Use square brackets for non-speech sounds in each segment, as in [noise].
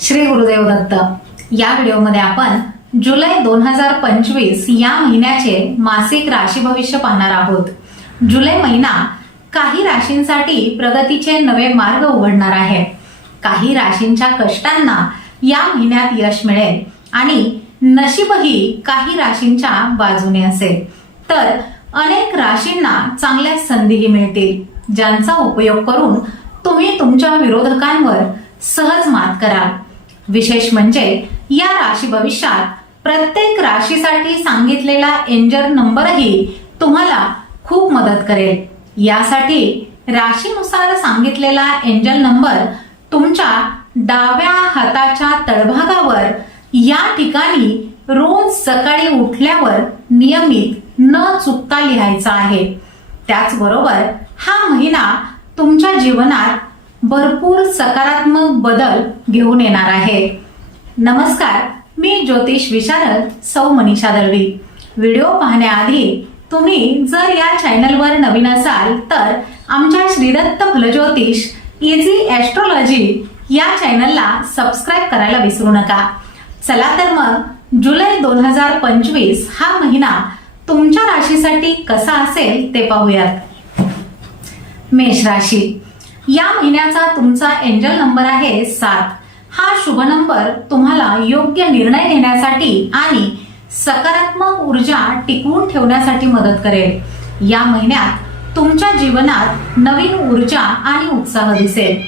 श्री गुरुदेव दत्त. या व्हिडिओमध्ये आपण जुलै दोन हजार पंचवीस या महिन्याचे मासिक राशी भविष्य पाहणार आहोत. जुलै महिना काही राशींसाठी प्रगतीचे नवे मार्ग उघडणार आहे. काही राशींच्या कष्टांना या महिन्यात यश मिळेल आणि नशीबही काही राशींच्या बाजूने असेल. तर अनेक राशींना चांगल्या संधीही मिळतील ज्यांचा उपयोग करून तुम्ही तुमच्या विरोधकांवर सहज मात कराल. विशेष म्हणजे या राशी भविष्यात प्रत्येक राशीसाठी सांगितलेला एंजर नंबरही तुम्हाला खूप मदत करेल. यासाठी राशीनुसार सांगितलेला एंजल नंबर तुमच्या डाव्या हाताच्या तळभागावर या ठिकाणी रोज सकाळी उठल्यावर नियमित न चुकता लिहायचा आहे. त्याचबरोबर हा महिना तुमच्या जीवनात भरपूर सकारात्मक बदल घेऊन येणार आहे. नमस्कार मी ज्योतिष विशारद सौ मनीषा दळवी. व्हिडिओ पाहण्याआधी तुम्ही जर या चॅनलवर नवीन असाल तर आमच्या श्रीदत्त फलज्योतिष इझी ॲस्ट्रॉलॉजी या चॅनलला सबस्क्राईब करायला विसरू नका. चला तर मग जुलै दोन हजार पंचवीस हा महिना तुमच्या राशीसाठी कसा असेल ते पाहूयात. मेष राशी. या महिन्याचा तुमचा एंजल नंबर आहे सात. हा शुभ नंबर तुम्हाला योग्य निर्णय घेण्यासाठी आणि सकारात्मक ऊर्जा टिकवून ठेवण्यासाठी मदत करेल. या महिन्यात तुमच्या जीवनात नवीन ऊर्जा आणि उत्साह दिसेल.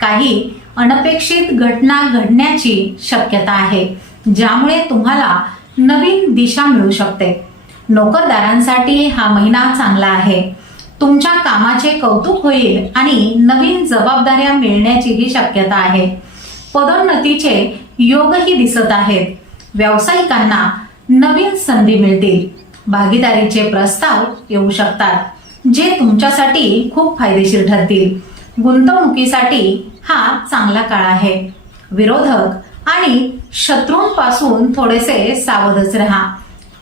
काही अनपेक्षित घटना घडण्याची शक्यता आहे ज्यामुळे तुम्हाला नवीन दिशा मिळू शकते. नोकरदारांसाठी हा महिना चांगला आहे. तुमच्या कामाचे कौतुक होईल आणि नवीन जबाबदाऱ्या मिळण्याचीही शक्यता आहे. पदोन्नतीचे योगही दिसत आहेत. व्यावसायिकांना नवीन संधी मिळतील. भागीदारीचे प्रस्ताव येऊ शकतात जे तुमच्यासाठी खूप फायदेशीर ठरतील. गुंतवणुकीसाठी हा चांगला काळ आहे. विरोधक आणि शत्रूंपासून थोडेसे सावधच राहा.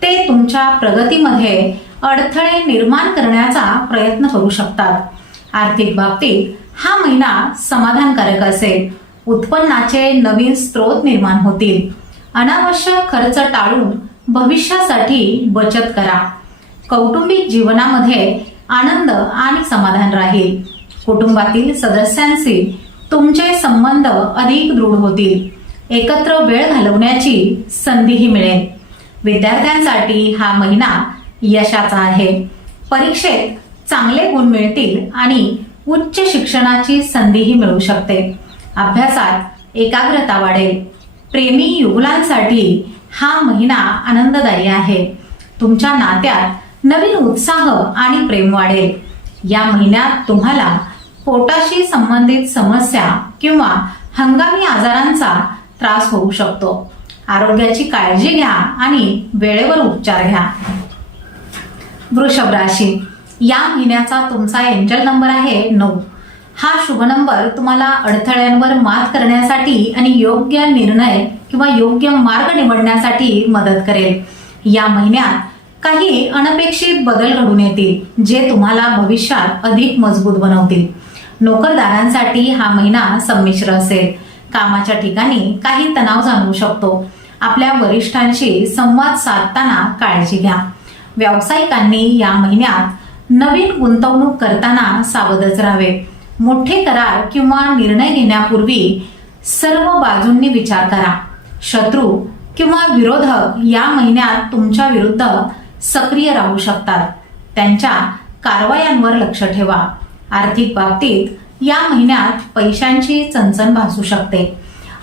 ते तुमच्या प्रगतीमध्ये अडथळे निर्माण करण्याचा प्रयत्न करू शकतात. आर्थिक बाबतीत हा महिना समाधानकारक असेल. उत्पन्नाचे नवीन स्रोत निर्माण होतील. अनावश्यक खर्च टाळून भविष्यासाठी बचत करा. कौटुंबिक जीवनामध्ये आनंद आणि समाधान राहील. कुटुंबातील सदस्यांशी तुमचे संबंध अधिक दृढ होतील. एकत्र वेळ घालवण्याची संधीही मिळेल. विद्यार्थ्यांसाठी हा महिना यशाचा आहे. परीक्षेत चांगले गुण मिळतील आणि उच्च शिक्षणाची संधीही मिळू शकते. अभ्यासात एकाग्रता वाढेल. प्रेमी युगलांसाठी हा महिना आनंददायी आहे. तुमच्या नात्यात नवीन उत्साह आणि प्रेम वाढेल. या महिन्यात तुम्हाला पोटाशी संबंधित समस्या किंवा हंगामी आजारांचा त्रास होऊ शकतो. आरोग्याची काळजी घ्या आणि वेळेवर उपचार घ्या. वृषभ राशी. या महिन्याचा तुमचा एंजल नंबर आहे नऊ. हा शुभ नंबर तुम्हाला अडथळ्यांवर मात करण्यासाठी आणि योग्य निर्णय किंवा योग्य मार्ग निवडण्यासाठी मदत करेल. या महिन्यात काही अनपेक्षित बदल घडून येतील जे तुम्हाला भविष्यात अधिक मजबूत बनवतील. नोकरदारांसाठी हा महिना संमिश्र असेल. कामाच्या ठिकाणी काही तणाव जाणवू शकतो. आपल्या वरिष्ठांशी संवाद साधताना काळजी घ्या. व्यावसायिकांनी या महिन्यात नवीन गुंतवणूक करताना सावधच राहावे. मोठे करार किंवा निर्णय घेण्यापूर्वी सर्व बाजूंनी विचार करा. शत्रू किंवा विरोधक या महिन्यात तुमच्या विरुद्ध सक्रिय राहू शकतात. त्यांच्या कारवायांवर लक्ष ठेवा. आर्थिक बाबतीत या महिन्यात पैशांची चणचण भासू शकते.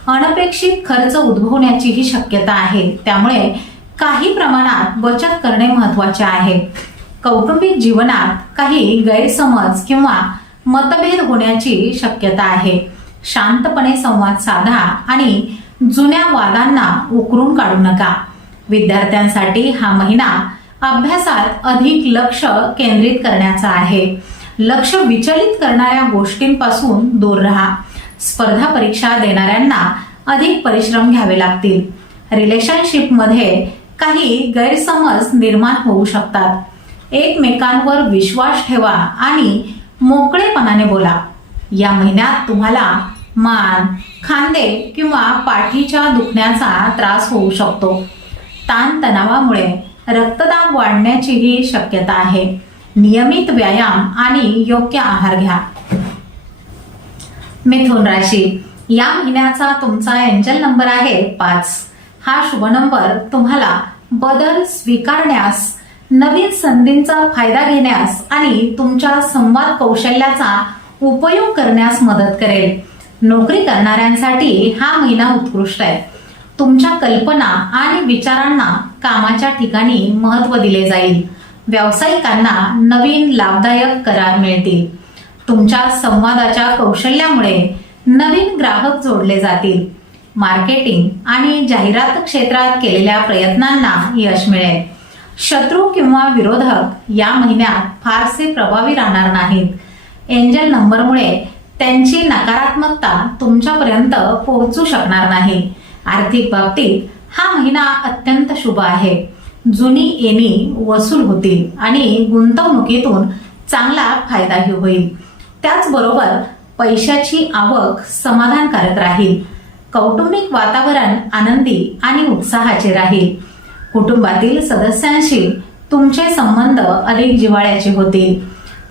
अनपेक्षित खर्च उद्भवण्याचीही शक्यता आहे. त्यामुळे काही प्रमाणात बचत करणे महत्त्वाचे आहे. कौटुंबिक जीवनात काही गैरसमज किंवा मतभेद होण्याची शक्यता आहे. शांतपणे संवाद साधा आणि जुन्या वादांना उकरून काढू नका. विद्यार्थ्यांसाठी हा महिना अभ्यासात अधिक लक्ष केंद्रित करण्याचा आहे. लक्ष विचलित करणाऱ्या गोष्टींपासून दूर राहा. स्पर्धा परीक्षा देणाऱ्यांना अधिक परिश्रम घ्यावे लागतील. रिलेशनशिपमध्ये काही गैरसमज निर्माण होऊ शकतात. एकमेकांवर विश्वास ठेवा आणि मोकळेपणाने बोला. या महिन्यात तुम्हाला मान खांदे किंवा पाठीच्या दुखण्याचा त्रास होऊ शकतो. ताणतणावामुळे रक्तदाब वाढण्याचीही शक्यता आहे. नियमित व्यायाम आणि योग्य आहार घ्या. मिथुन राशी. या महिन्याचा तुमचा एंजल नंबर आहे पाच. हा शुभ नंबर तुम्हाला बदल स्वीकारण्यास नवीन संधींचा फायदा घेण्यास आणि तुमच्या संवाद कौशल्याचा उपयोग करण्यास मदत करेल. नोकरी करणाऱ्यांसाठी हा महिना उत्कृष्ट आहे. तुमच्या कल्पना आणि विचारांना कामाच्या ठिकाणी महत्त्व दिले जाईल. व्यावसायिकांना नवीन लाभदायक करार मिळतील. तुमच्या संवादाच्या कौशल्यामुळे नवीन ग्राहक जोडले जातील. मार्केटिंग आणि जाहिरात क्षेत्रात केलेल्या प्रयत्नांना यश मिळेल. शत्रू किंवा विरोधक या महिन्यात फारसे प्रभावी राहणार नाहीत. एंजल नंबरमुळे त्यांची नकारात्मकता तुमच्यापर्यंत पोहोचू शकणार नाही. आर्थिक बाबतीत हा महिना अत्यंत शुभ आहे. जुनी येणी वसूल होतील आणि गुंतवणुकीतून चांगला फायदाही होईल. त्याचबरोबर पैशाची आवक समाधानकारक राहील. कौटुंबिक वातावरण आनंदी आणि उत्साहाचे राहील. कुटुंबातील सदस्यांशी तुमचे संबंध अधिक जिव्हाळ्याचे होतील.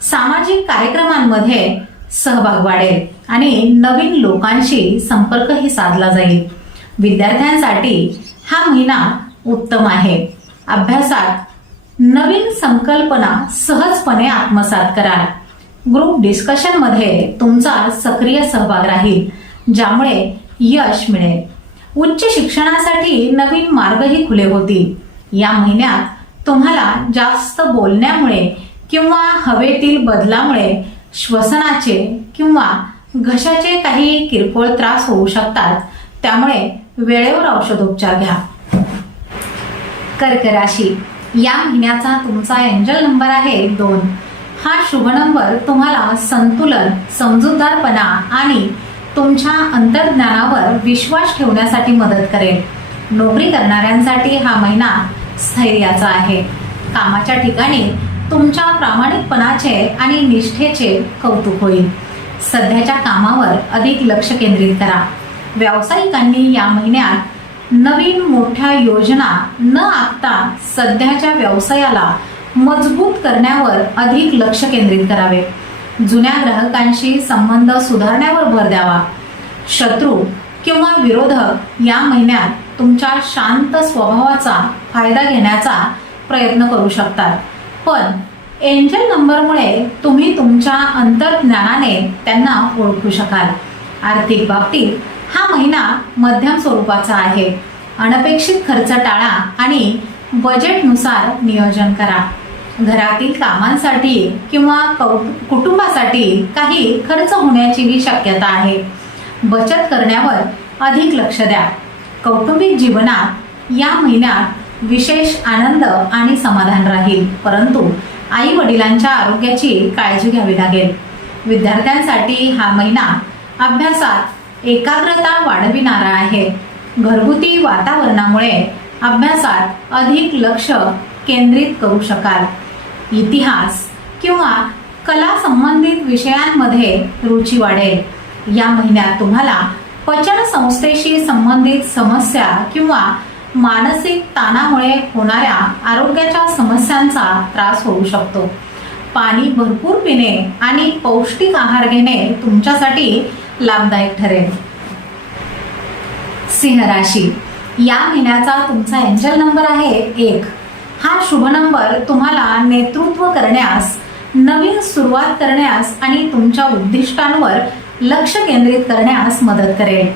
सामाजिक कार्यक्रमांमध्ये सहभाग वाढेल आणि नवीन लोकांशी संपर्कही साधला जाईल. विद्यार्थ्यांसाठी हा महिना उत्तम आहे. अभ्यासात नवीन संकल्पना सहजपणे आत्मसात कराल ग्रुप डिस्कशनमध्ये तुमचा सक्रिय सहभाग राहील ज्यामुळे यश मिळेल. उच्च शिक्षणासाठी नवीन मार्गही खुले होतील. या महिन्यात तुम्हाला जास्त बोलण्यामुळे किंवा हवेतील बदलामुळे श्वसनाचे किंवा घशाचे काही किरकोळ त्रास होऊ शकतात. त्यामुळे वेळेवर औषधोपचार घ्या. कर्क राशी. या महिन्याचा तुमचा एंजल नंबर आहे दोन. हा शुभ नंबर तुम्हाला संतुलन समजूतदारपणा आणि तुमच्या अंतर्ज्ञानावर विश्वास ठेवण्यासाठी मदत करेल. नोकरी करणाऱ्यांसाठी हा महिना स्थैर्याचा आहे. कामाच्या ठिकाणी तुमच्या प्रामाणिकपणाचे आणि निष्ठेचे कौतुक होईल. सध्याच्या कामावर अधिक लक्ष केंद्रित करा. व्यावसायिकांनी या महिन्यात नवीन मोठ्या योजना न आखता सध्याच्या व्यवसायाला मजबूत करण्यावर अधिक लक्ष केंद्रित करावे. जुन्या ग्राहकांशी संबंध सुधारण्यावर भर द्यावा. शत्रू किंवा विरोधक या महिन्यात तुमच्या शांत स्वभावाचा फायदा घेण्याचा प्रयत्न करू शकतात. पण एंजल नंबरमुळे तुम्ही तुमच्या अंतर्ज्ञानाने त्यांना ओळखू शकाल. आर्थिक बाबतीत हा महिना मध्यम स्वरूपाचा आहे. अनपेक्षित खर्च टाळा आणि बजेटनुसार नियोजन करा. घरातील कामांसाठी किंवा कुटुंबासाठी काही खर्च होण्याचीही शक्यता आहे. बचत करण्यावर अधिक लक्ष द्या. कौटुंबिक जीवनात या महिन्यात विशेष आनंद आणि समाधान राहील. परंतु आई वडिलांच्या आरोग्याची काळजी घ्यावी लागेल. विद्यार्थ्यांसाठी हा महिना अभ्यासात एकाग्रता वाढविणारा आहे. घरगुती वातावरणामुळे अभ्यासात अधिक लक्ष केंद्रित करू शकाल. इतिहास किंवा कला संबंधित विषयांमध्ये रुची वाढेल. या महिन्यात तुम्हाला पचन संस्थेशी संबंधित समस्या किंवा मानसिक ताणामुळे होणाऱ्या आरोग्याच्या समस्यांचा त्रास होऊ शकतो. पाणी भरपूर पिणे आणि पौष्टिक आहार घेणे तुमच्यासाठी लाभदायक ठरेल. सिंह राशी. या महिन्याचा तुमचा एंजल नंबर आहे एक. हा शुभ नंबर तुम्हाला नेतृत्व करण्यास नवीन सुरुवात करण्यास आणि तुमच्या उद्दिष्टांवर लक्ष केंद्रित करण्यास मदत करेल.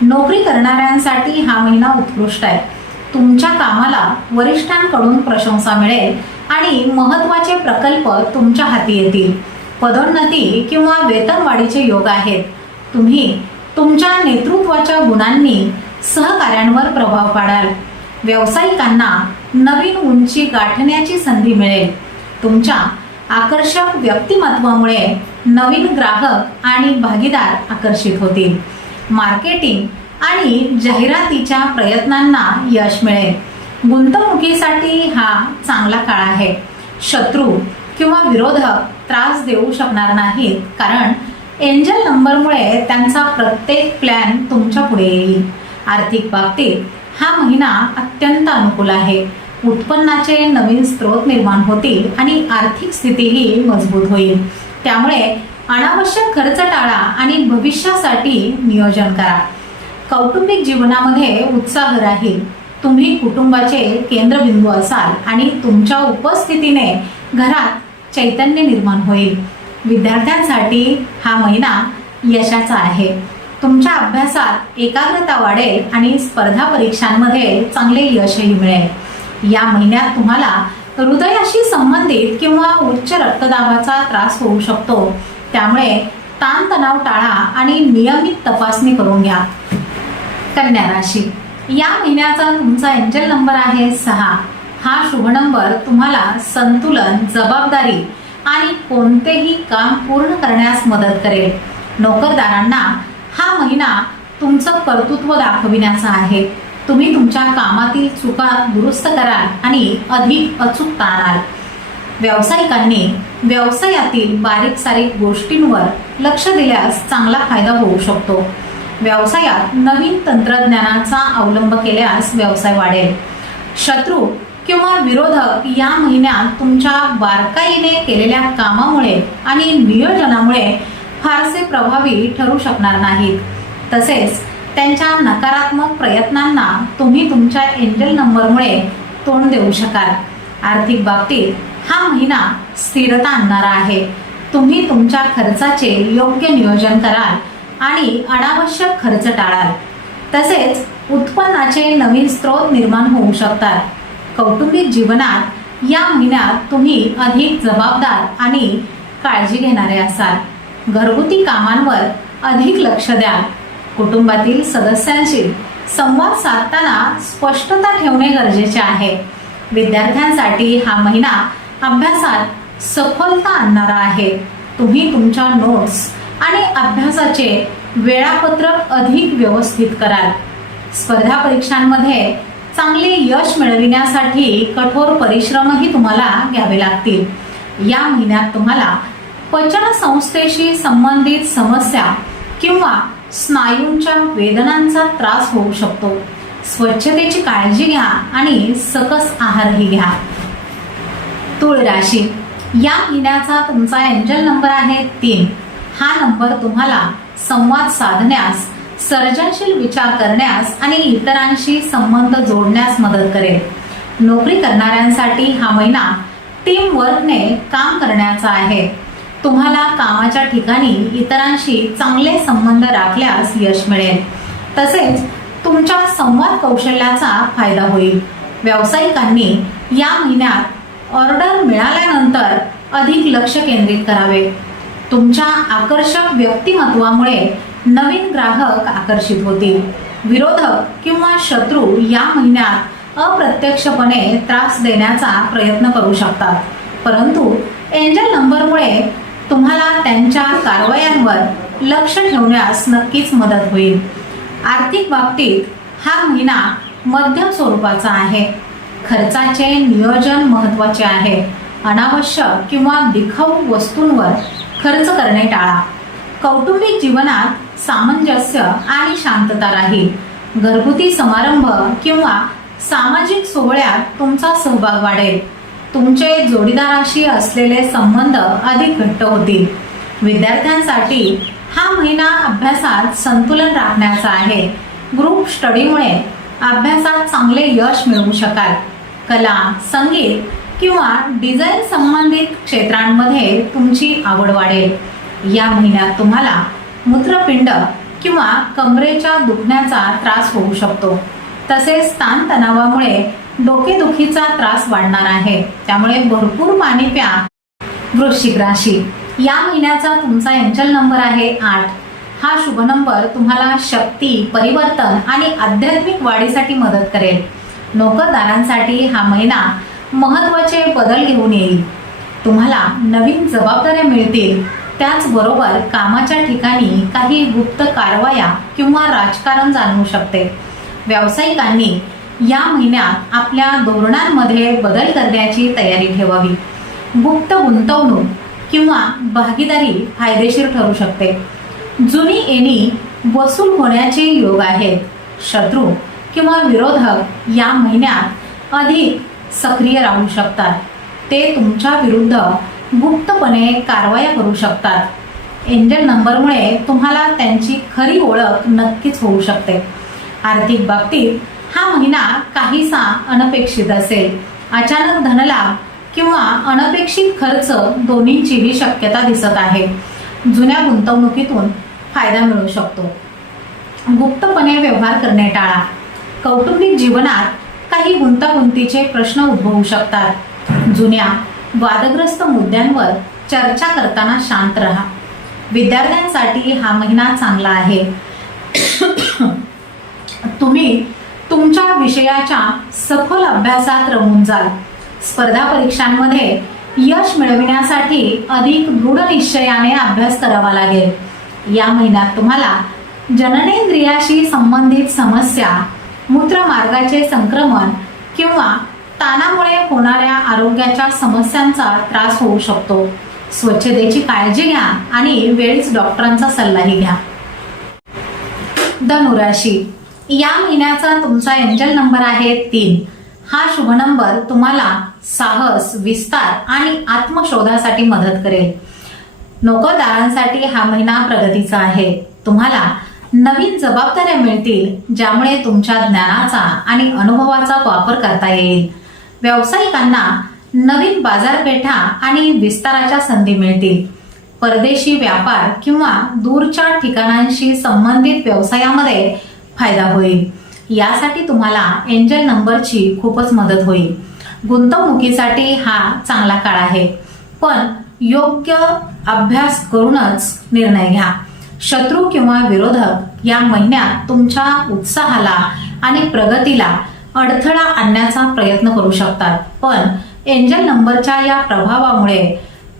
नोकरी करणाऱ्यांसाठी हा महिना उत्कृष्ट आहे. तुमच्या कामाला वरिष्ठांकडून प्रशंसा मिळेल आणि महत्त्वाचे प्रकल्प तुमच्या हाती येतील. पदोन्नती किंवा वेतनवाढीचे योग आहेत. तुम्ही तुमच्या नेतृत्वाच्या गुणांनी सहकाऱ्यांवर प्रभाव पाडाल. व्यावसायिकांना नवीन उंची गाठण्याची संधी मिळेल. तुमच्या आकर्षक व्यक्तिमत्वामुळे नवीन ग्राहक आणि भागीदार आकर्षित होतील. मार्केटिंग आणि जाहिरातीच्या प्रयत्नांना यश मिळेल. गुंतवणुकीसाठी हा चांगला काळ आहे. शत्रू किंवा विरोधक त्रास देऊ शकणार नाहीत कारण एंजल नंबरमुळे त्यांचा प्रत्येक प्लॅन तुमच्यापुढे येईल. आर्थिक बाबतीत हा महिना अत्यंत अनुकूल आहे. उत्पन्नाचे नवीन स्रोत निर्माण होतील आणि आर्थिक स्थितीही मजबूत होईल. त्यामुळे अनावश्यक खर्च टाळा आणि भविष्यासाठी नियोजन करा. कौटुंबिक जीवनामध्ये उत्साह राहील. तुम्ही कुटुंबाचे केंद्रबिंदू असाल आणि तुमच्या उपस्थितीने घरात चैतन्य निर्माण होईल. विद्यार्थ्यांसाठी हा महिना यशाचा आहे. तुमच्या अभ्यासात एकाग्रता वाढेल आणि स्पर्धा परीक्षांमध्ये चांगले यशही मिळेल. या महिन्यात तुम्हाला हृदयाशी संबंधित किंवा उच्च रक्तदाबाचा त्रास होऊ शकतो. त्यामुळे ताणतणाव टाळा आणि नियमित तपासणी करून घ्या. कन्या राशी. या महिन्याचा तुमचा एंजल नंबर आहे सहा. हा शुभ नंबर तुम्हाला संतुलन जबाबदारी आणि कोणतेही काम पूर्ण करण्यास मदत करेल. नोकरदारांना हा महिना तुमचं कर्तृत्व दाखविण्याचा आहे. तुम्ही तुमच्या कामातील चुका दुरुस्त कराल आणि अधिक अचूकता आणाल व्यावसायिकांनी व्यवसायातील बारीक सारीक गोष्टींवर लक्ष दिल्यास चांगला फायदा होऊ शकतो. व्यवसायात नवीन तंत्रज्ञानाचा अवलंब केल्यास व्यवसाय वाढेल. शत्रू किंवा विरोधक या महिन्यात तुमच्या बारकाईने केलेल्या कामामुळे आणि नियोजनामुळे फारसे प्रभावी ठरू शकणार नाहीत. तसेच त्यांच्या नकारात्मक प्रयत्नांना तुम्ही तुमच्या एंजल नंबरमुळे तोंड देऊ शकाल. आर्थिक बाबतीत हा महिना स्थिरता आणणारा आहे. तुम्ही तुमच्या खर्चाचे योग्य नियोजन कराल आणि अनावश्यक खर्च टाळाल. तसेच उत्पन्नाचे नवीन स्रोत निर्माण होऊ शकतात. कौटुंबिक जीवनात या महिन्यात तुम्ही अधिक जबाबदार आणि काळजी घेणारे असाल. घरगुती कामांवर अधिक लक्ष द्या. कुटुंबातील सदस्यांशी संवाद साधताना स्पष्टता ठेवणे गरजेचे आहे. विद्यार्थ्यांसाठी हा महिना अभ्यासात सफलता आणणारा आहे. तुम्ही तुमच्या नोट्स आणि अभ्यासाचे वेळापत्रक अधिक व्यवस्थित कराल. स्पर्धा परीक्षांमध्ये चांगले यश मिळविण्यासाठी कठोर परिश्रमही तुम्हाला घ्यावे लागतील. या महिन्यात तुम्हाला पचन संस्थेशी संबंधित समस्या किंवा स्नायूंच्या वेदनांचा त्रास होऊ शकतो. स्वच्छतेची काळजी घ्या आणि सकस आहारही घ्या. तुळ राशी या महिन्याचा तुमचा एंजल नंबर आहे तीन. हा नंबर तुम्हाला संवाद साधण्यास सर्जनशील विचार करण्यास आणि इतरांशी संबंध जोडण्यास मदत करेल. नोकरी करणाऱ्यांसाठी हा महिना टीम वर्कने काम करण्याचा आहे. तुम्हाला कामाच्या ठिकाणी इतरांशी चांगले संबंध राखल्यास यश मिळेल. तसेच तुमच्या संवाद कौशल्याचा फायदा होईल. व्यावसायिकांनी या महिन्यात ऑर्डर मिळाल्यानंतर अधिक लक्ष केंद्रित करावे. तुमच्या आकर्षक व्यक्तिमत्वामुळे नवीन ग्राहक आकर्षित होतील. विरोधक किंवा शत्रू या महिन्यात अप्रत्यक्षपणे त्रास देण्याचा प्रयत्न करू शकतात. परंतु एंजल नंबरमुळे तुम्हाला त्यांच्या कारवायांवर लक्ष ठेवण्यास नक्कीच मदत होईल. आर्थिक बाबतीत हा महिना मध्यम स्वरूपाचा आहे. खर्चाचे नियोजन महत्त्वाचे आहे. अनावश्यक किंवा दिखाऊ वस्तूंवर खर्च करणे टाळा. कौटुंबिक जीवनात सामंजस्य आणि शांतता राहील. घरगुती समारंभ किंवा सामाजिक सोहळ्यात तुमचा सहभाग वाढेल. तुमचे जोडीदाराशी असलेले संबंध अधिक घट्ट होतील. विद्यार्थ्यांसाठी हा महिना अभ्यासात संतुलन राखण्याचा आहे. ग्रुप स्टडीमुळे अभ्यासात चांगले यश मिळवू शकाल. कला संगीत किंवा डिझाईन संबंधित क्षेत्रांमध्ये तुमची आवड वाढेल. या महिन्यात तुम्हाला मूत्रपिंड किंवा कमरेच्या दुखण्याचा त्रास होऊ शकतो. तसेच ताणतणावामुळे डोकेदुखीचा त्रास वाढणार आहे. त्यामुळे भरपूर पाणी प्या वृश्चिक राशी. या महिन्याचा तुमचा एंजल नंबर आहे आठ. हा शुभ नंबर तुम्हाला शक्ती परिवर्तन आणि आध्यात्मिक वाढीसाठी मदत करेल. नोकरदारांसाठी हा महिना महत्त्वाचे बदल घेऊन येईल. तुम्हाला नवीन जबाबदाऱ्या मिळतील. त्याचबरोबर कामाच्या ठिकाणी काही गुप्त कारवाया किंवा राजकारण जाणवू शकते. व्यावसायिकांनी या महिन्यात आपल्या धोरणांमध्ये बदल करण्याची तयारी ठेवावी. गुप्त गुंतवणूक किंवा भागीदारी फायदेशीर ठरू शकते. जुनी येणी वसूल होण्याचे योग आहेत. शत्रू किंवा विरोधक या महिन्यात अधिक सक्रिय राहू शकतात. ते तुमच्या विरुद्ध गुप्तपणे कारवाया करू शकतात. एंजल नंबरमुळे तुम्हाला त्यांची खरी ओळख नक्कीच होऊ शकते. आर्थिक बाबतीत हा महिना काहीसा अनपेक्षित असेल. अचानक धनलाभ किंवा अनपेक्षित खर्च दोन्हीचीही शक्यता दिसत आहे. जुन्या गुंतवणुकीतून फायदा मिळू शकतो. गुप्तपणे व्यवहार करणे टाळा. कौटुंबिक जीवनात काही गुंतागुंतीचे प्रश्न उद्भवू शकतात. जुन्या वादग्रस्त मुद्द्यांवर चर्चा करताना शांत राहा. विद्यार्थ्यांसाठी हा महिना चांगला आहे. [coughs] तुम्ही तुमच्या विषयाच्या सखोल अभ्यासात रमून जाल. स्पर्धा परीक्षांमध्ये यश मिळविण्यासाठी अधिक दृढ निश्चयाने अभ्यास करावा लागेल. या महिन्यात तुम्हाला जननेंद्रियाशी संबंधित समस्या मूत्रमार्गाचे संक्रमण किंवा ताणामुळे होणाऱ्या आरोग्याच्या समस्यांचा त्रास होऊ शकतो. स्वच्छतेची काळजी घ्या आणि वेळीच डॉक्टरांचा सल्लाही घ्या. धनुराशी या महिन्याचा तुमचा एंजल नंबर आहे तीन. हा शुभ नंबर तुम्हाला साहस विस्तार आणि आत्मशोधासाठी मदत करेल. नोकरदारांसाठी हा महिना प्रगतीचा आहे. तुम्हाला नवीन जबाबदाऱ्या मिळतील ज्यामुळे तुमच्या ज्ञानाचा आणि अनुभवाचा वापर करता येईल. व्यावसायिकांना नवीन बाजारपेठा आणि विस्ताराच्या संधी मिळतील. परदेशी व्यापार किंवा दूरच्या ठिकाणांशी संबंधित व्यवसायामध्ये फायदा होईल. यासाठी तुम्हाला एंजल नंबरची खूपच मदत होईल. गुंतवणुकीसाठी हा चांगला काळ आहे. पण योग्य अभ्यास करूनच निर्णय घ्या. शत्रू किंवा विरोधक या महिन्यात तुमच्या उत्साहाला आणि प्रगतीला अडथळा आणण्याचा प्रयत्न करू शकतात. पण एंजल नंबरच्या या प्रभावामुळे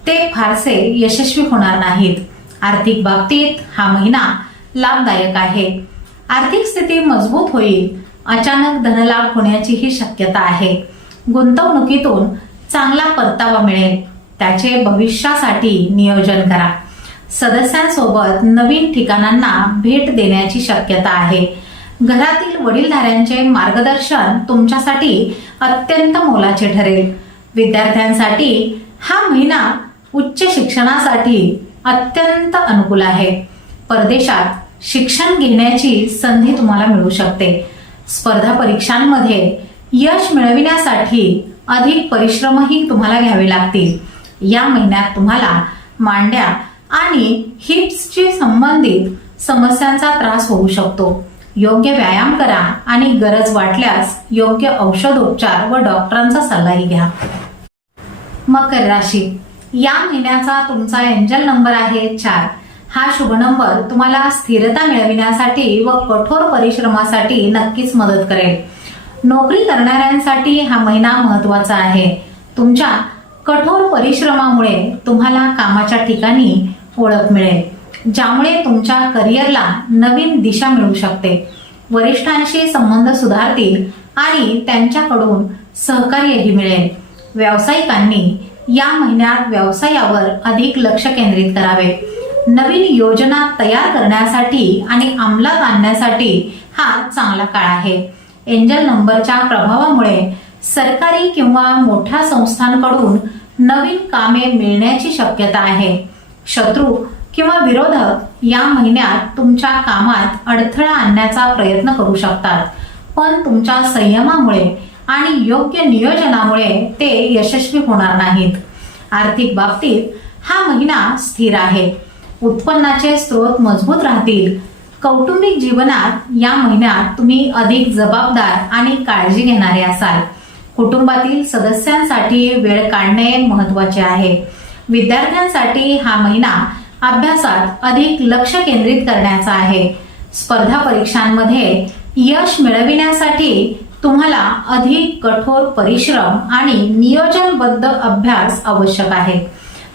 ते फारसे यशस्वी होणार नाहीत. आर्थिक बाबतीत हा महिना लाभदायक आहे. आर्थिक स्थिती मजबूत होईल. अचानक धनलाभ होण्याचीही शक्यता आहे. गुंतवणुकीतून चांगला परतावा मिळेल. त्याचे भविष्यासाठी नियोजन करा. सदस्यांसोबत नवीन ठिकाणांना भेट देण्याची शक्यता आहे. घरातील वडीलधाऱ्यांचे मार्गदर्शन तुमच्यासाठी अत्यंत मोलाचे ठरेल. विद्यार्थ्यांसाठी हा महिना उच्च शिक्षणासाठी अत्यंत अनुकूल आहे. परदेशात शिक्षण घेण्याची संधी तुम्हाला मिळू शकते. स्पर्धा परीक्षांमध्ये यश मिळविण्यासाठी अधिक परिश्रमही तुम्हाला घ्यावे लागतील. या महिन्यात तुम्हाला मांड्या आणि हिप्सशी संबंधित समस्यांचा त्रास होऊ शकतो. योग्य व्यायाम करा आणि गरज वाटल्यास योग्य औषधोपचार व डॉक्टरांचा सल्लाही घ्या. मकर राशी. या महिन्याचा तुमचा एंजल नंबर आहे चार. हा शुभ नंबर तुम्हाला स्थिरता मिळविण्यासाठी व कठोर परिश्रमासाठी नक्कीच मदत करेल. नोकरी करणाऱ्यांसाठी हा महिना महत्त्वाचा आहे. तुमच्या कठोर परिश्रमामुळे तुम्हाला कामाच्या ठिकाणी ओळख मिळेल ज्यामुळे तुमच्या करिअरला नवीन दिशा मिळू शकते. वरिष्ठांशी संबंध सुधारतील आणि त्यांच्याकडून सहकार्यही मिळेल. व्यावसायिकांनी या महिन्यात व्यवसायावर अधिक लक्ष केंद्रित करावे. नवीन योजना तयार करण्यासाठी आणि अंमलात आणण्यासाठी हा चांगला काळ आहे. एंजल नंबरच्या प्रभावामुळे सरकारी किंवा मोठ्या संस्थांकडून नवीन कामे मिळण्याची शक्यता आहे. शत्रू किंवा विरोधक या महिन्यात तुमच्या कामात अडथळा आणण्याचा प्रयत्न करू शकतात. पण तुमच्या संयमामुळे आणि योग्य नियोजनामुळे ते यशस्वी होणार नाहीत. आर्थिक बाबतीत हा महिना स्थिर आहे. उत्पन्नाचे स्रोत मजबूत राहतील. कौटुंबिक जीवनात या महिन्यात तुम्ही अधिक जबाबदार आणि काळजी घेणारे असाल. कुटुंबातील सदस्यांसाठी वेळ काढणे महत्त्वाचे आहे. विद्यार्थ्यांसाठी हा महिना अभ्यासात अधिक लक्ष केंद्रित करण्याचा आहे. स्पर्धा परीक्षांमध्ये यश मिळविण्यासाठी तुम्हाला अधिक कठोर परिश्रम आणि नियोजनबद्ध अभ्यास आवश्यक आहे.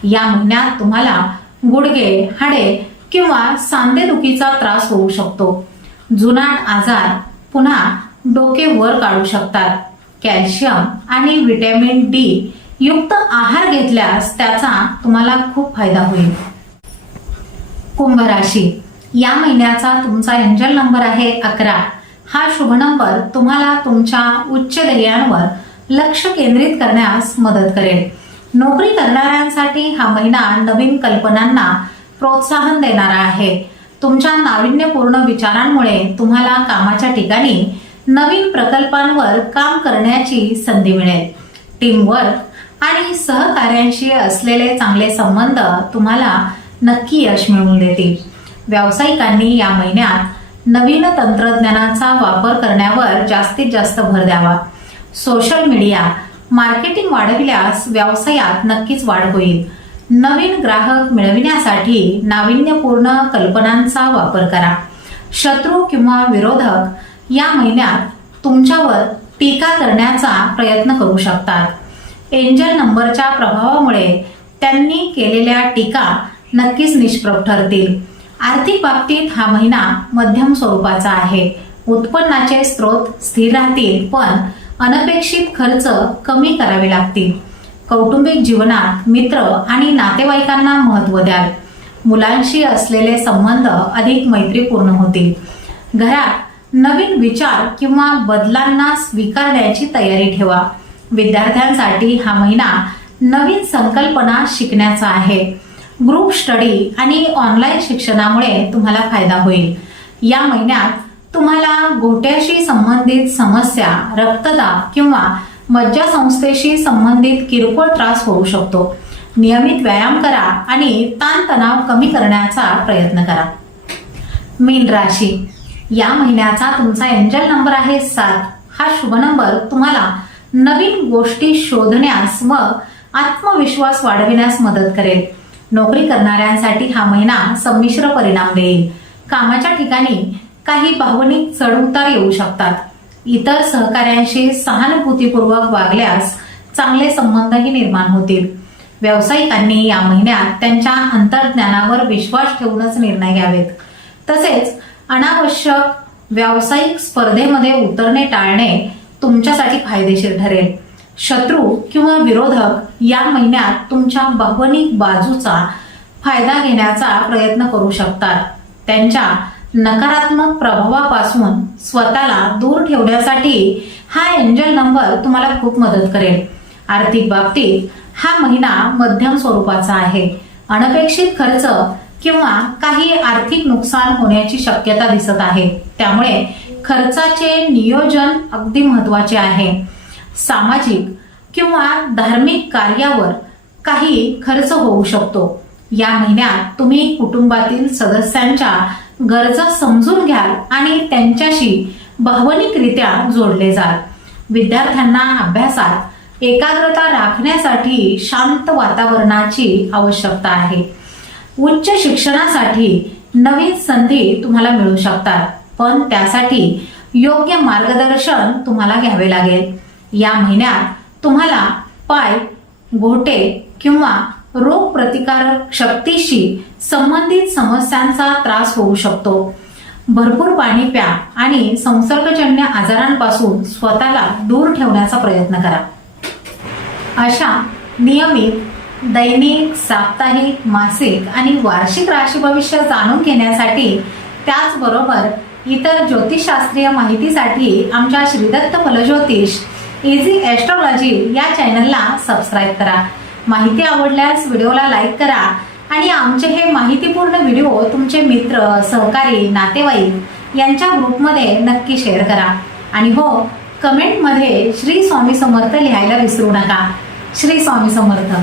या महिन्यात तुम्हाला गुडघे हाडे किंवा सांधेदुखीचा त्रास होऊ शकतो. जुनाट आजार पुन्हा डोके वर काढू शकतात. कॅल्शियम आणि व्हिटॅमिन डी युक्त आहार घेतल्यास त्याचा तुम्हाला खूप फायदा होईल. कुंभ राशी. या महिन्याचा तुमचा एंजल नंबर आहे अकरा. हा शुभ नंबर तुम्हाला तुमच्या उच्च ध्येयांवर लक्ष केंद्रित करण्यास मदत करेल. नोकरी करणाऱ्यांसाठी हा महिना नवीन कल्पनांना प्रोत्साहन देणारा आहे. तुमच्या नाविन्यपूर्ण विचारांमुळे तुम्हाला कामाच्या ठिकाणी नवीन प्रकल्पांवर काम करण्याची संधी मिळेल. टीमवर्क आणि सहकार्यांशी असलेले चांगले संबंध तुम्हाला नक्की यश मिळवून देतील. व्यावसायिकांनी या महिन्यात नवीन तंत्रज्ञानाचा वापर करण्यावर जास्तीत जास्त भर द्यावा. सोशल मीडिया मार्केटिंग वाढविल्यास व्यवसायात नक्कीच वाढ होईल. नवीन ग्राहक मिळविण्यासाठी नाविन्यपूर्ण कल्पनांचा वापर करा. शत्रू किंवा विरोधक या महिन्यात तुमच्यावर टीका करण्याचा प्रयत्न करू शकतात. एंजल नंबरच्या प्रभावामुळे त्यांनी केलेल्या टीका नक्कीच निष्प्रभ ठरतील. आर्थिक बाबतीत हा महिना मध्यम स्वरूपाचा आहे. उत्पन्नाचे स्रोत स्थिर राहतील पण अनपेक्षित खर्च कमी करावे लागतील. कौटुंबिक जीवनात मित्र आणि नातेवाईकांना महत्त्व द्याल. मुलांशी असलेले संबंध अधिक मैत्रीपूर्ण होतील. घरात नवीन विचार किंवा बदलांना स्वीकारण्याची तयारी ठेवा. विद्यार्थ्यांसाठी हा महिना नवीन संकल्पना शिकण्याचा आहे. ग्रुप स्टडी आणि ऑनलाईन शिक्षणामुळे तुम्हाला फायदा होईल. या महिन्यात तुम्हाला गोट्याशी संबंधित समस्या रक्तदाब किंवा मज्जासंस्थेशी संबंधित किरकोळ त्रास होऊ शकतो. नियमित व्यायाम करा आणि ताणतणाव कमी करण्याचा प्रयत्न करा. मीन राशी. या महिन्याचा तुमचा एंजल नंबर आहे सात. हा शुभ नंबर तुम्हाला नवीन गोष्टी शोधण्यास व आत्मविश्वास वाढविण्यास मदत करेल. नोकरी करणाऱ्यांसाठी हा महिना संमिश्र परिणाम देईल. कामाच्या ठिकाणी काही भावनिक चढउतार येऊ शकतात. इतर सहकाऱ्यांशी सहानुभूतीपूर्वक वागल्यास चांगले संबंधही निर्माण होतील. व्यावसायिकांनी या महिन्यात त्यांच्या अंतर्ज्ञानावर विश्वास ठेवूनच निर्णय घ्यावेत. तसेच अनावश्यक व्यावसायिक स्पर्धेमध्ये उतरणे टाळणे तुमच्यासाठी फायदेशीर ठरेल. शत्रू किंवा विरोधक या महिन्यात तुमच्या भावनिक बाजूचा फायदा घेण्याचा प्रयत्न करू शकतात. त्यांच्या नकारात्मक प्रभावापासून स्वतःला दूर ठेवण्यासाठी हा एंजल नंबर तुम्हाला खूप मदत करेल. आर्थिक बाबतीत हा महिना मध्यम स्वरूपाचा आहे. अनपेक्षित खर्च किंवा काही आर्थिक नुकसान होण्याची शक्यता दिसत आहे. त्यामुळे खर्चाचे नियोजन अगदी महत्त्वाचे आहे. सामाजिक किंवा धार्मिक कार्यावर काही खर्च होऊ शकतो. या महिन्यात तुम्ही कुटुंबातील सदस्यांच्या गरजा समजून घ्याल आणि त्यांच्याशी भावनिकरित्या जोडले जाल. विद्यार्थ्यांना अभ्यासात एकाग्रता राखण्यासाठी शांत वातावरणाची आवश्यकता आहे. उच्च शिक्षणासाठी नवीन संधी तुम्हाला मिळू शकतात पण त्यासाठी योग्य मार्गदर्शन तुम्हाला घ्यावे लागेल. या महिन्यात तुम्हाला पाय घोटे किंवा रोग प्रतिकारक शक्तीशी संबंधित समस्यांचा त्रास होऊ शकतो. भरपूर पाणी प्या आणि संसर्गजन्य आजारांपासून स्वतःला दूर ठेवण्याचा प्रयत्न करा. अशा नियमित दैनिक साप्ताहिक मासिक आणि वार्षिक राशी भविष्य जाणून घेण्यासाठी त्याचबरोबर इतर ज्योतिषशास्त्रीय माहितीसाठी आमच्या श्रीदत्त फलज्योतिष इझी ॲस्ट्रॉलॉजी या चॅनलला सबस्क्राईब करा. माहिती आवडल्यास व्हिडिओला लाईक करा आणि आमचे हे माहितीपूर्ण व्हिडिओ तुमचे मित्र सहकारी नातेवाईक यांच्या ग्रुपमध्ये नक्की शेअर करा. आणि हो कमेंटमध्ये श्री स्वामी समर्थ लिहायला विसरू नका. श्री स्वामी समर्थ.